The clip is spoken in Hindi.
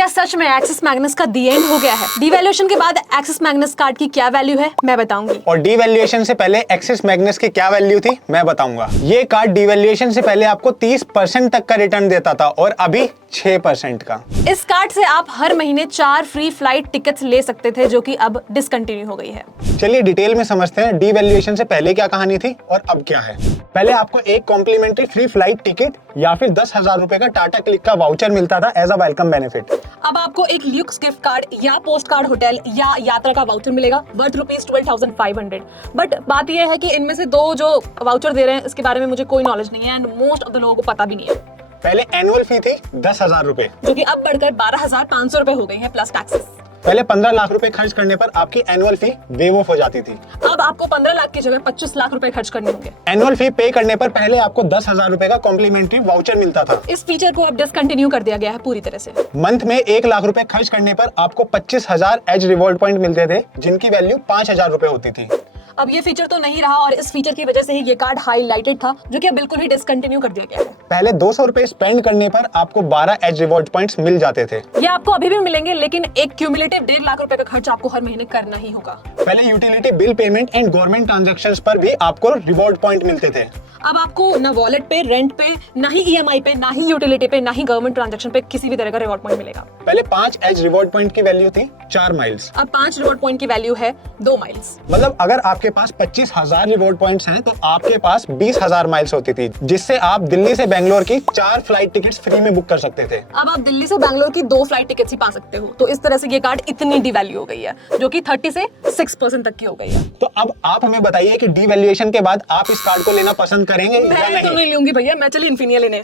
क्या सच में एक्सिस मैग्नस का दी एंड हो गया है? डिवैल्यूएशन के बाद एक्सिस मैग्नस कार्ड की क्या वैल्यू है मैं बताऊंगी, और डिवैल्यूएशन से पहले एक्सिस मैग्नस की क्या वैल्यू थी मैं बताऊंगा। ये कार्ड डिवैल्यूएशन से पहले आपको 30% तक का रिटर्न देता था और अभी 6% का। इस कार्ड से आप हर महीने 4 फ्री फ्लाइट टिकट्स ले सकते थे जो कि अब डिसकंटिन्यू हो गई है। चलिए डिटेल में समझते हैं डिवैल्यूएशन से पहले क्या कहानी थी और अब क्या है। पहले आपको एक कॉम्प्लीमेंट्री फ्री फ्लाइट टिकट या फिर 10,000 रुपए का टाटा क्लिक का वाउचर मिलता था एज अ वेलकम बेनिफिट। अब आपको एक ल्यूक्स गिफ्ट कार्ड या पोस्ट कार्ड होटल या यात्रा का वाउचर मिलेगा वर्थ ₹12,500। बट बात यह है कि इनमें से दो जो वाउचर दे रहे हैं इसके बारे में मुझे कोई नॉलेज नहीं है एंड मोस्ट ऑफ द लोगों को पता भी नहीं है। पहले एनुअल फी थी 10,000 रुपए जो कि अब बढ़कर 12,500 रुपए हो गई है प्लस टैक्सेस। पहले 15 लाख रुपए खर्च करने पर आपकी एनुअल फी वेव ऑफ हो जाती थी। अब आपको 15 लाख की जगह 25 लाख रुपए खर्च करने होंगे। एनुअल फी पे करने पर पहले आपको 10,000 रुपए का कॉम्प्लीमेंट्री वाउचर मिलता था। इस फीचर को अब डिसकंटिन्यू कर दिया गया है पूरी तरह से। मंथ में 1 लाख रुपए खर्च करने पर आपको 25,000 एज रिवॉर्ड पॉइंट मिलते थे जिनकी वैल्यू 5,000 रुपए होती थी। अब ये फीचर तो नहीं रहा और इस फीचर की वजह से ही ये कार्ड हाईलाइटेड था जो कि अब बिल्कुल ही डिसकंटिन्यू कर दिया गया है। पहले 200 रुपए स्पेंड करने पर आपको 12 एज रिवॉर्ड पॉइंट्स मिल जाते थे। ये आपको अभी भी मिलेंगे लेकिन एक क्यूमुलेटिव 1.5 लाख रुपए का खर्च आपको हर महीने करना ही होगा। पहले utility bill payment and government transactions पर भी आपको रिवॉर्ड पॉइंट मिलते थे। अब आपको ना वॉलेट पे, रेंट पे, ना ही ईएमआई पे, ना ही यूटिलिटी पे, ना ही गवर्नमेंट ट्रांजैक्शन पे किसी भी तरह का रिवॉर्ड पॉइंट मिलेगा। पहले 5 एज रिवॉर्ड पॉइंट की वैल्यू थी 4 माइल्स। अब 5 रिवॉर्ड पॉइंट की वैल्यू है 2 माइल्स। मतलब अगर आपके पास 25,000 रिवॉर्ड पॉइंट्स हैं तो आपके पास 20,000 माइल्स होती थी जिससे आप दिल्ली से बेंगलोर की 4 फ्लाइट टिकट्स फ्री में बुक कर सकते थे। अब आप दिल्ली से बैंगलोर की 2 फ्लाइट टिकट्स ही पा सकते हो। तो इस तरह से ये कार्ड इतनी डिवैल्यू हो गई है जो कि 30 से 6% तक की हो गई है। तो अब आप हमें बताइए कि डिवैल्यूएशन के बाद आप इस कार्ड को लेना पसंद करेंगे या मैं नहीं? तो नहीं लूंगी भैया, मैं चली इन्फिनिया लेने।